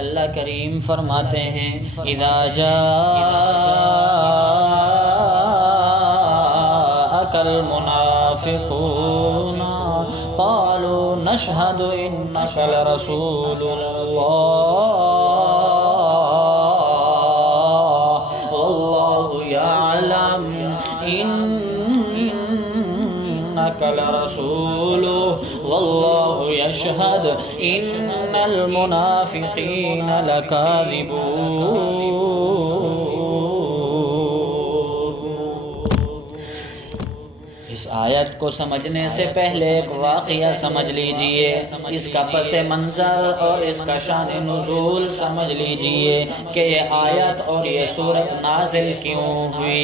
اللہ کریم فرماتے ہیں اذا جاءك المنافقون قالوا نشهد انك لرسول الله والله يعلم انك لرسوله والله يشهد ان المنافقين لكاذبون۔ اس آیت کو سمجھنے سے پہلے ایک واقعہ سمجھ لیجئے، اس کا پس منظر اور اس کا شان نزول سمجھ لیجئے کہ یہ آیت اور یہ سورت نازل کیوں ہوئی۔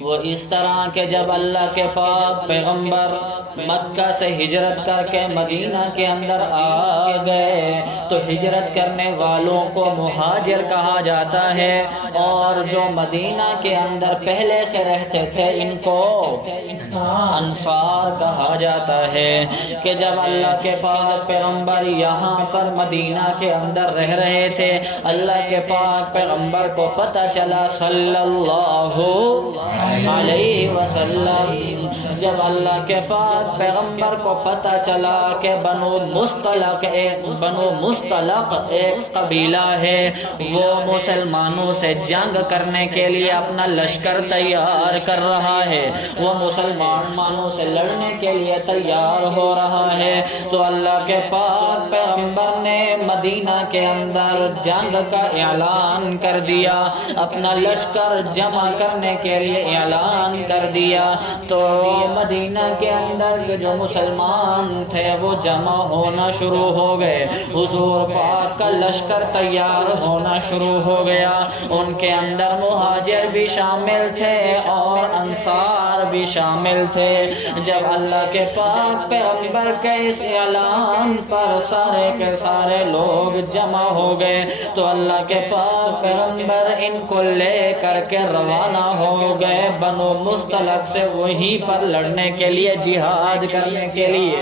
وہ اس طرح کہ جب اللہ کے پاک پیغمبر مکہ سے ہجرت کر کے مدینہ کے اندر آ گئے تو ہجرت کرنے والوں کو مہاجر کہا جاتا ہے، اور جو مدینہ کے اندر پہلے سے رہتے تھے ان کو انصار کہا جاتا ہے۔ کہ جب اللہ کے پاک پیغمبر یہاں پر مدینہ کے اندر رہ رہے تھے، اللہ کے پاک پیغمبر کو پتہ چلا صلی اللہ علیہ وسلم، جب اللہ کے پاک پیغمبر کو پتہ چلا کہ بنو مصطلق ایک قبیلہ ہے، وہ مسلمانوں سے جنگ کرنے کے لیے اپنا لشکر تیار کر رہا ہے، وہ مسلمانوں سے لڑنے کے لیے تیار ہو رہا ہے، تو اللہ کے پاک پیغمبر نے مدینہ کے اندر جنگ کا اعلان کر دیا، اپنا لشکر جمع کرنے کے لیے اعلان کر دیا۔ تو مدینہ کے اندر جو مسلمان تھے وہ جمع ہونا شروع ہو گئے، حضور پاک کا لشکر تیار ہونا شروع ہو گیا، ان کے اندر مہاجر بھی شامل تھے اور انصار بھی شامل تھے۔ جب اللہ کے پاک پیغمبر کے اس اعلان پر سارے کے سارے لوگ جمع ہو گئے تو اللہ کے پاک پیغمبر ان کو لے کر کے روانہ ہو گئے بنو مصطلق سے وہیں پر لڑنے کے لیے، جہاد کرنے کے لیے۔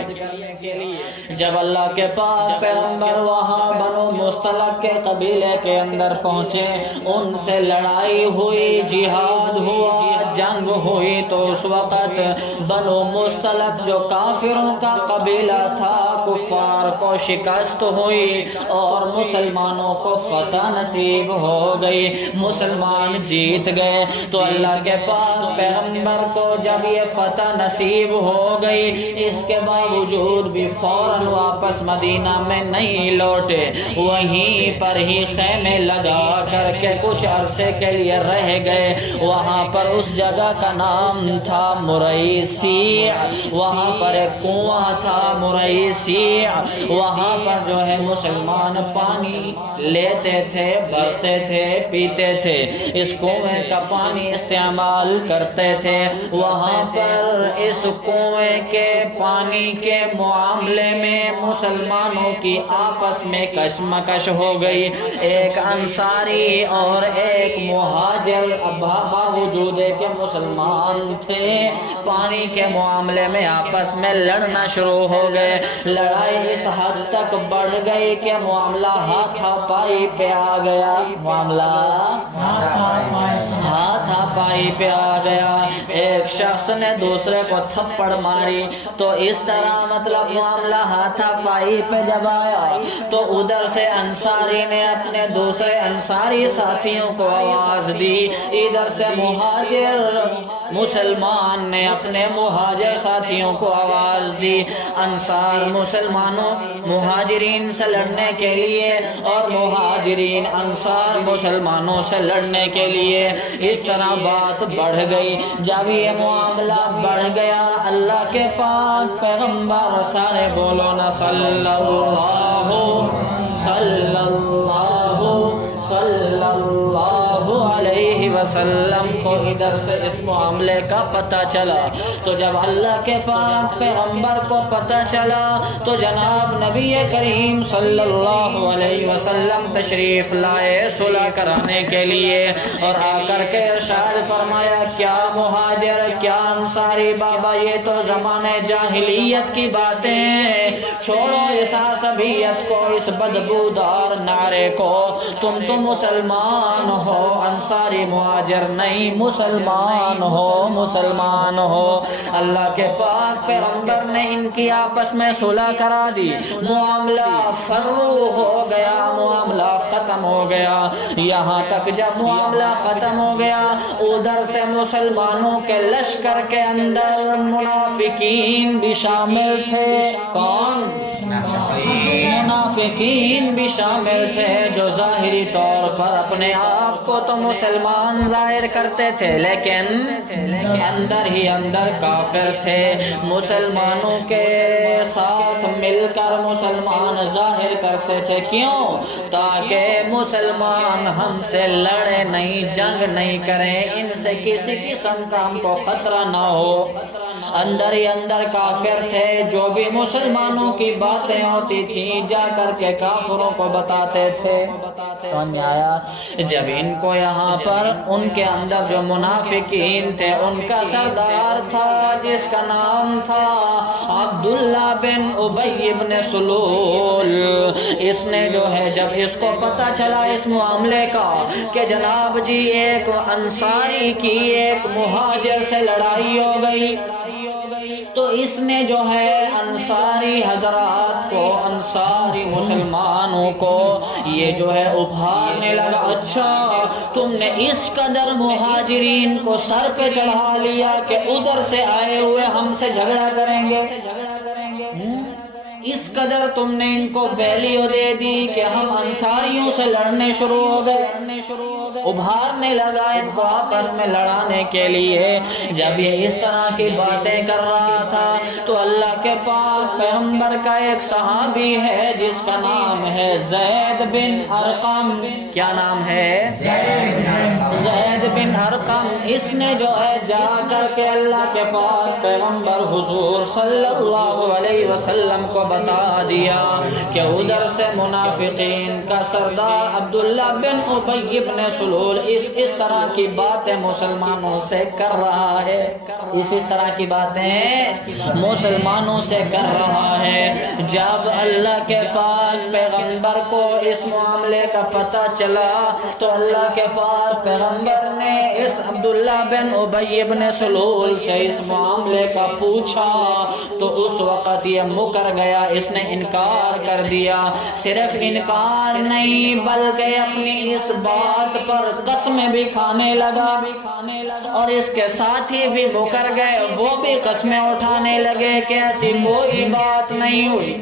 جب اللہ کے پاک پیغمبر وہاں بنو مصطلق کے قبیلے کے اندر پہنچے، ان سے لڑائی ہوئی، جہاد ہوا، جنگ ہوئی، تو اس وقت بنو مصطلق جو کافروں کا قبیلہ تھا، کفار کو شکست ہوئی اور مسلمانوں کو فتح نصیب ہو گئی، مسلمان جیت گئے۔ تو اللہ کے پاک پیغمبر کو جب یہ فتح نصیب ہو گئی، اس کے باوجود بھی فوراً واپس مدینہ میں نہیں لوٹے، وہیں پر ہی خیمے لگا کر کے کچھ عرصے کے لیے رہ گئے۔ وہاں پر اس جگہ کا نام تھا مریسیع، وہاں پر ایک کنواں تھا مریسیع، وہاں پر جو ہے مسلمان پانی لیتے تھے، بھرتے تھے، پیتے تھے، اس کنویں کا پانی استعمال کرتے تھے۔ وہاں پر اس کنویں کے پانی کے معاملے میں مسلمانوں کی آپس میں کشمکش ہو گئی، ایک انصاری اور ایک مہاجر باوجود کہ مسلمان تھے پانی کے معاملے میں آپس میں لڑنا شروع ہو گئے۔ لڑائی اس حد تک بڑھ گئی کہ معاملہ ہاتھا پائی پہ آ گیا، معاملہ ہاتھا پائی پہ آ گیا۔ ایک شخص نے دوسرے کو تھپڑ ماری تو اس طرح مطلب معاملہ ہاتھا پائی پہ جب آیا تو ادھر سے انصاری نے اپنے دوسرے انصاری ساتھیوں کو آواز دی، ادھر سے مہاجر مسلمان نے اپنے مہاجر ساتھیوں کو آواز دی۔ انصار مسلمانوں مہاجرین سے لڑنے کے لیے اور مہاجرین انصار مسلمانوں سے لڑنے کے لیے، اس طرح بات بڑھ گئی۔ جب یہ معاملہ بڑھ گیا، اللہ کے پاک پیغمبر سارے بولو نا صلی اللہ علیہ وسلم کو ادھر سے اس معاملے کا پتہ چلا، تو جب اللہ کے پاک پیغمبر کو پتہ چلا تو جناب نبی کریم صلی اللہ علیہ وسلم تشریف لائے صلح کرانے کے لیے، اور آ کر کے ارشاد فرمایا کیا مہاجر کیا انصاری بابا، یہ تو زمانے جاہلیت کی باتیں ہیں، چھوڑو اس عصبیت کو، اس بدبودار نعرے کو، تم تو مسلمان ہو، انصاری مہاجر نہیں، مسلمان ہو، مسلمان ہو۔ اللہ کے پاک پیغمبر نے ان کی آپس میں صلح کرا دی، معاملہ فرو ہو گیا، معاملہ ختم ہو گیا۔ یہاں تک جب معاملہ ختم ہو گیا ادھر سے مسلمانوں کے لشکر کے اندر منافقین بھی شامل تھے۔ کون؟ منافقین بھی شامل تھے، جو ظاہری طور پر اپنے آپ کو تو مسلمان ظاہر کرتے تھے لیکن اندر ہی اندر کافر تھے۔ مسلمانوں کے ساتھ مل کر مسلمان ظاہر کرتے تھے، کیوں؟ تاکہ مسلمان ہم سے لڑے نہیں، جنگ نہیں کریں، ان سے کسی قسم کا ہم کو خطرہ نہ ہو۔ اندر ہی اندر کافر تھے، جو بھی مسلمانوں کی باتیں ہوتی تھیں جا کر کے کافروں کو بتاتے تھے۔ سمجھ میں آیا؟ جب ان کو یہاں پر ان کے اندر جو منافقین تھے ان کا سردار تھا جس کا نام تھا عبداللہ بن ابی بن سلول، اس نے جو ہے جب اس کو پتہ چلا اس معاملے کا کہ جناب جی ایک انصاری کی ایک مہاجر سے لڑائی ہو گئی، تو اس نے جو ہے انصاری حضرات کو، انصاری مسلمانوں کو یہ جو ہے ابھارنے لگا، اچھا تم نے اس قدر مہاجرین کو سر پہ چڑھا لیا کہ ادھر سے آئے ہوئے ہم سے جھگڑا کریں گے، اس قدر تم نے ان کو ویلیو دے دی کہ ہم انصاریوں سے لڑنے شروع ہو گئے، ابھارنے لگا ان کو آپس میں لڑانے کے لیے۔ جب یہ اس طرح کی باتیں کر رہا تھا تو اللہ کے پاک پیغمبر کا ایک صحابی ہے جس کا نام ہے زید بن ارقم۔ کیا نام ہے؟ زید بن ارقم۔ اس نے جو ہے جا کر کے اللہ کے پاک پیغمبر حضور صلی اللہ علیہ وسلم کو بتا دیا کہ ادھر سے منافقین کا سردار عبداللہ بن ابی بن سلول اس طرح کی باتیں مسلمانوں سے کر رہا ہے، اس طرح کی باتیں مسلمانوں سے کر رہا ہے۔ جب اللہ کے پاک پیغمبر کو اس معاملے کا پتہ چلا تو اللہ کے پاک پیغمبر نے اس عبداللہ بن ابی بن سلول سے اس معاملے کا پوچھا تو اس وقت یہ مکر گیا، اس نے انکار کر دیا۔ صرف انکار نہیں بلکہ اپنی اس بات پر قسمیں بھی کھانے لگا، اور اس کے ساتھی بھی مکر گئے، وہ بھی قسمیں اٹھانے لگے کہ ایسی کوئی بات نہیں ہوئی۔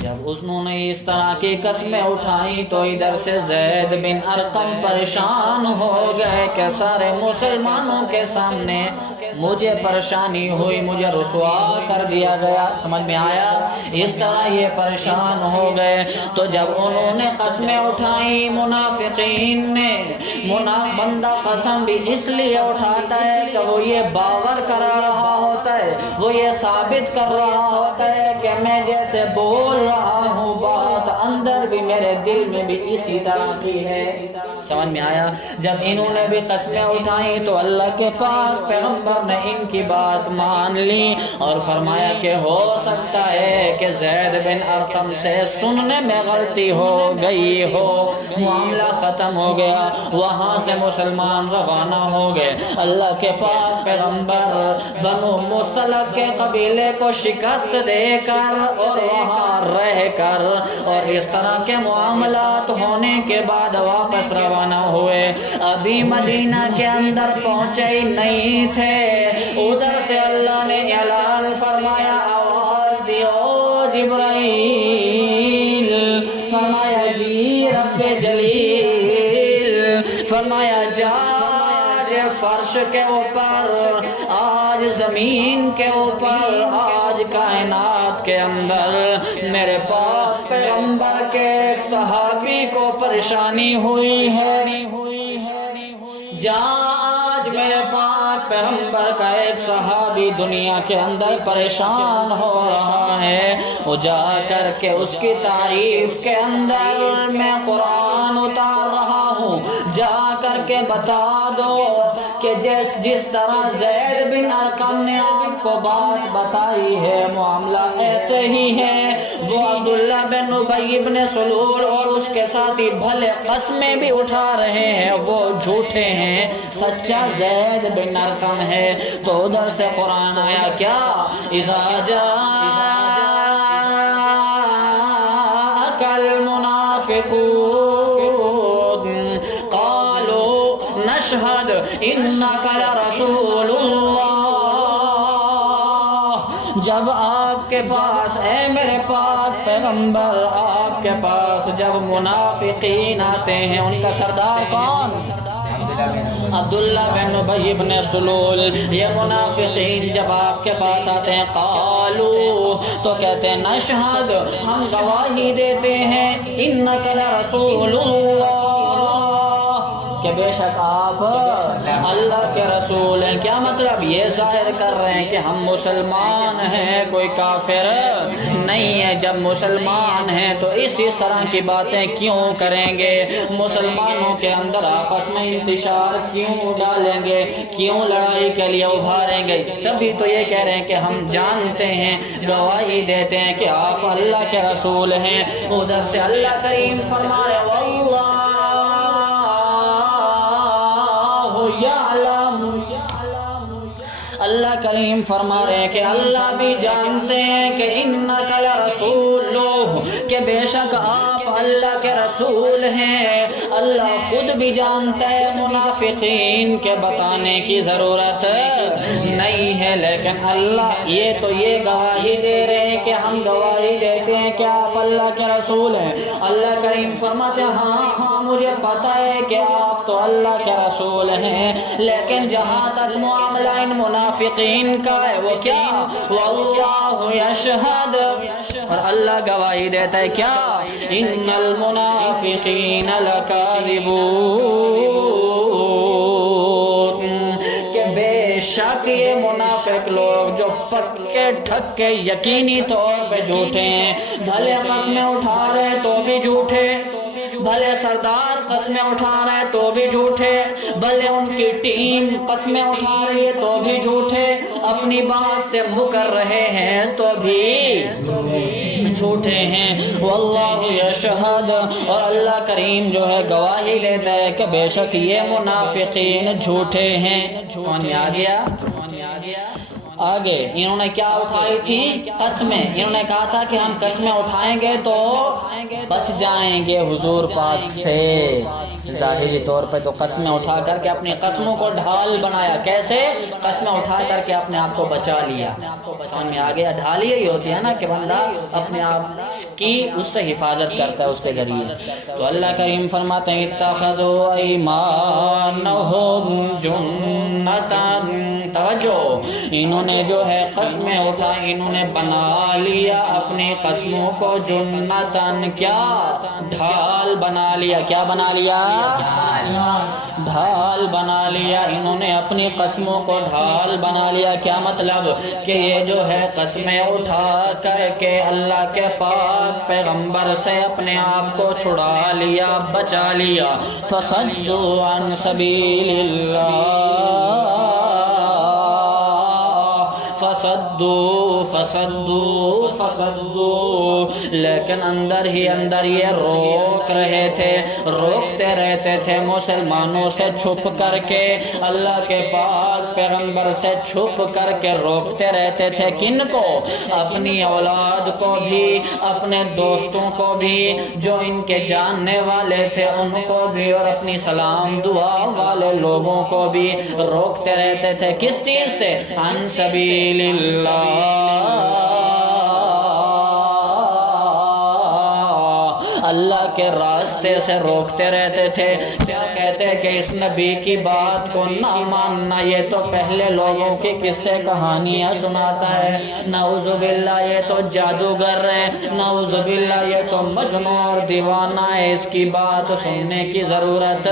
جب انہوں نے اس طرح کی قسمیں اٹھائیں تو ادھر سے زید بن ارقم پریشان ہو گئے کہ سارے مسلمانوں کے سامنے مجھے پریشانی ہوئی، مجھے رسوا کر دیا گیا۔ سمجھ میں آیا؟ اس طرح یہ پریشان ہو گئے۔ تو جب انہوں نے قسمیں اٹھائیں منافقین نے، بندہ قسم بھی اس لیے اٹھاتا ہے کہ وہ یہ باور کرا رہا ہوتا ہے، وہ یہ ثابت کر رہا ہوتا ہے کہ میں جیسے بول رہا ہوں بات اندر بھی میرے دل میں بھی اسی طرح کی ہے۔ سمجھ میں آیا؟ جب انہوں نے بھی قسمیں اٹھائیں تو اللہ کے پاک پیغمبر نے ان کی بات مان لی اور فرمایا کہ ہو سکتا ہے کہ زید بن ارقم سے سننے میں غلطی ہو گئی ہو۔ معاملہ ختم ہو گیا، وہاں سے مسلمان روانہ ہو گئے۔ اللہ کے پاک پیغمبر بنو مستلق کے قبیلے کو شکست دے کر اور وہاں رہ کر اور اس طرح کے معاملات ہونے کے بعد واپس روانہ ہوئے۔ ابھی مدینہ کے اندر پہنچے ہی نہیں تھے، ادھر سے اللہ نے اعلان فرمایا، آواز دیو جبرائیل، فرمایا جی رب جلیل، فرمایا جا فرش کے اوپر، آج زمین کے اوپر، آج کائنات کے اندر میرے پاک پیغمبر کے ایک صحابی کو پریشانی ہوئی ہے، جہاں آج میرے پاک پیغمبر کا ایک صحابی دنیا کے اندر پریشان ہو رہا ہے، وہ جا کر کے اس کی تعریف کے اندر میں قرآن اتار رہا ہوں، جا کر کے بتا دو کہ جس طرح زید بن ارقم نے آپ کو بات بتائی ہے، معاملہ ایسے ہی ہے۔ وہ عبداللہ بن ابی بن سلول اور اس کے ساتھی بھلے قسمیں بھی اٹھا رہے ہیں، وہ جھوٹے ہیں، سچا زید بن ارقم ہے۔ تو ادھر سے قرآن آیا کیا، اذا جاءک المنافقون قالوا نشهد انک لرسول اللہ۔ جب آپ کے پاس، اے میرے پاس پیغمبر، آپ کے پاس جب منافقین آتے ہیں، ان کا سردار کون؟ عبداللہ بن ابی بن سلول۔ یہ منافقین جب آپ کے پاس آتے ہیں، قالو تو کہتے ہیں نشہد، ہم گواہی دیتے ہیں، انک لرسول اللہ، کہ بے شک آپ اللہ کے رسول ہیں۔ کیا مطلب؟ یہ ظاہر کر رہے ہیں کہ ہم مسلمان ہیں، کوئی کافر نہیں ہے۔ جب مسلمان ہیں تو اس طرح کی باتیں کیوں کریں گے؟ مسلمانوں کے اندر آپس میں انتشار کیوں ڈالیں گے؟ کیوں لڑائی کے لیے ابھاریں گے؟ تبھی تو یہ کہہ رہے ہیں کہ ہم جانتے ہیں، گواہی دیتے ہیں کہ آپ اللہ کے رسول ہیں۔ ادھر سے اللہ کریم فرما رہے واللہ اللہ کریم فرما رہے ہیں کہ اللہ بھی جانتے ہیں کہ انک لرسولہ، کہ بے شک آپ اللہ کے رسول ہیں۔ اللہ خود بھی جانتا ہے، منافقین کے بتانے کی ضرورت نہیں ہے، لیکن اللہ یہ گواہی دے رہے ہیں کہ ہم گواہی دیتے ہیں کہ آپ اللہ کے رسول ہیں۔ اللہ کریم فرماتے ہیں ہاں مجھے پتا ہے کہ آپ تو اللہ کے رسول ہیں، لیکن جہاں تک معاملہ ان منافقین کا ہے، وہ کیا؟ واللہ یشہد، اور اللہ گواہی دیتا ہے کیا؟ ان المنافقین لکاذبون، کہ بے شک یہ منافق لوگ جو پکے ٹھکے یقینی طور پہ جھوٹے ہیں، بھلے قسمیں اٹھا رہے تو بھی جھوٹے، بھلے سردار قسمیں اٹھا رہے تو بھی جھوٹے، بھلے ان کی ٹیم قسمیں اٹھا رہی ہے تو بھی جھوٹے، اپنی بات سے مکر رہے ہیں تو بھی جھوٹے ہیں۔ واللہ یشہد، اور اللہ کریم جو ہے گواہی لیتا ہے کہ بے شک یہ منافقین جھوٹے ہیں۔ سمجھ آ گیا؟ آگے انہوں نے کیا اٹھائی تھی؟ قسمیں۔ انہوں نے کہا تھا کہ ہم قسمیں اٹھائیں گے تو بچ جائیں گے حضور پاک سے۔ ظاہری طور پہ تو قسمیں اٹھا کر کے اپنی قسموں کو ڈھال بنایا۔ کیسے؟ قسمیں اٹھا کر کے اپنے آپ کو بچا لیا۔ سمجھ میں آ گیا؟ ڈھال یہی ہوتی ہے نا کہ بندہ اپنے آپ کی اس سے حفاظت کرتا ہے، اس کے ذریعے۔ تو اللہ کریم فرماتے ہیں اتخذوا ایمانہم جنتا، توجہ، انہوں نے جو ہے قسمیں اٹھائی، انہوں نے بنا لیا اپنی قسموں کو جنتاً، کیا؟ ڈھال بنا لیا۔ کیا بنا لیا؟ ڈھال بنا لیا۔ انہوں نے اپنی قسموں کو ڈھال بنا لیا۔ کیا مطلب؟ کہ یہ جو ہے قسمیں اٹھا کر کے اللہ کے پاک پیغمبر سے اپنے آپ کو چھڑا لیا، بچا لیا۔ فصدوا عن سبیل اللہ، فصدوا، لیکن اندر ہی اندر یہ روک رہے تھے، روکتے رہتے تھے مسلمانوں سے، چھپ کر کے اللہ کے پاک پیغمبر سے چھپ کر کے روکتے رہتے تھے۔ کن کو؟ اپنی اولاد کو بھی، اپنے دوستوں کو بھی، جو ان کے جاننے والے تھے ان کو بھی، اور اپنی سلام دعا والے لوگوں کو بھی روکتے رہتے تھے۔ کس چیز سے؟ عن سبیل اللہ، اللہ کے راستے سے روکتے رہتے تھے. کیا کہتے کہ اس نبی کی بات کو نہ ماننا یہ تو پہلے لوگوں کی قصے کہانیاں سناتا ہے, نعوذ باللہ یہ تو جادوگر ہے, نعوذ باللہ یہ تو مجنون اور دیوانہ ہے, اس کی بات سننے کی ضرورت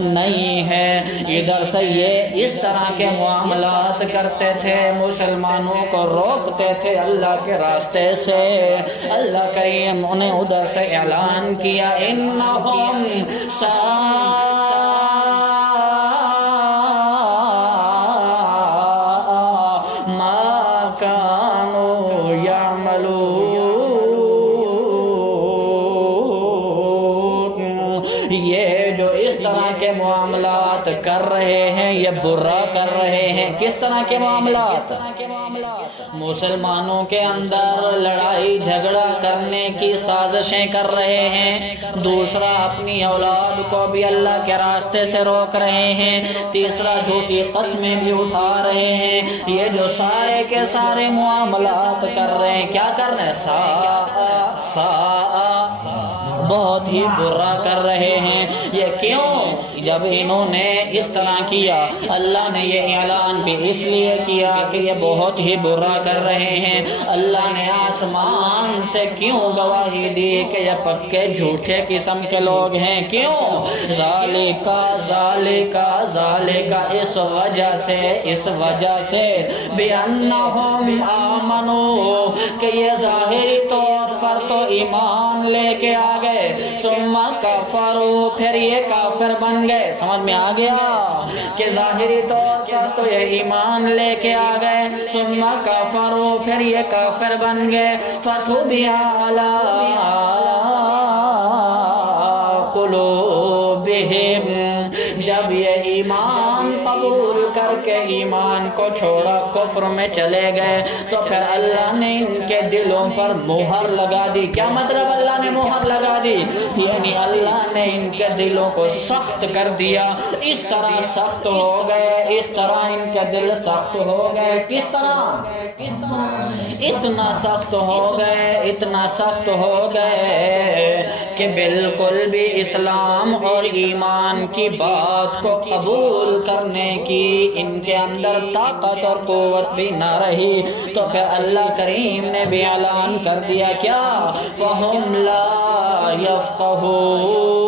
نہیں ہے. ادھر سے یہ اس طرح کے معاملات کرتے تھے, مسلمانوں کو روکتے تھے اللہ کے راستے سے. اللہ کریم انہیں ادھر سے اعلان کیا انہم ما کانوا یعملون. یہ جو اس طرح کے معاملات کر رہے ہیں یہ برا کر رہے ہیں. کس طرح کے معاملات؟ مسلمانوں کے اندر لڑائی جھگڑا کرنے کی سازشیں کر رہے ہیں. دوسرا اپنی اولاد کو بھی اللہ کے راستے سے روک رہے ہیں. تیسرا جھوٹی قسمیں بھی اٹھا رہے ہیں. یہ جو سارے کے سارے معاملات کر رہے ہیں, کیا کر رہے ہیں؟ بہت ہی برا کر رہے ہیں. یہ کیوں؟ جب انہوں نے اس طرح کیا اللہ نے یہ اعلان بھی اس لیے کیا کہ یہ بہت ہی برا کر رہے ہیں. اللہ نے آسمان سے کیوں گواہی دی کہ یہ پکے جھوٹے قسم کے لوگ ہیں. کیوں؟ ذالکا اس وجہ سے بِأَنَّهُمْ آمَنُوا کہ یہ ظاہری طور پر تو ایمان لے کے آ گئے, ثم کفروا پھر یہ کافر بن گئے. سمجھ میں آ گیا کہ ظاہری طور پر تو یہ ایمان لے کے آ گئے, ثم کفروا پھر یہ کافر بن گئے. فَطُبِعَ عَلَىٰ قُلُوبِهِمْ جب یہ ایمان قبول کر کے ایمان کو چھوڑا کفر میں چلے گئے تو پھر اللہ نے ان کے دلوں پر مہر لگا دی. کیا مطلب اللہ نے مہر لگا دی؟ یعنی اللہ نے ان کے دلوں کو سخت کر دیا. اس طرح سخت ہو گئے, اس طرح ان کے دل سخت ہو گئے. کس طرح؟ اتنا سخت ہو گئے کہ بالکل بھی اسلام اور ایمان کی بات کو قبول کرنے کی ان کے اندر طاقت اور قوت بھی نہ رہی. تو پھر اللہ کریم نے بھی اعلان کر دیا کیا؟ فَهُمْ لَا يَفْقَهُونَ.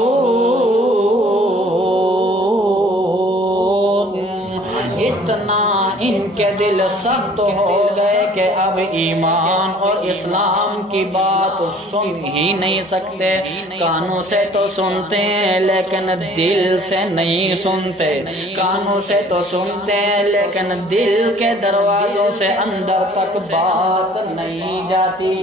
اتنا ان کے دل سخت ہو گئے کہ اب ایمان اور اسلام کی بات سن ہی نہیں سکتے. کانوں سے تو سنتے ہیں لیکن دل سے نہیں سنتے. کانوں سے تو سنتے ہیں لیکن دل کے دروازوں سے اندر تک بات نہیں جاتی.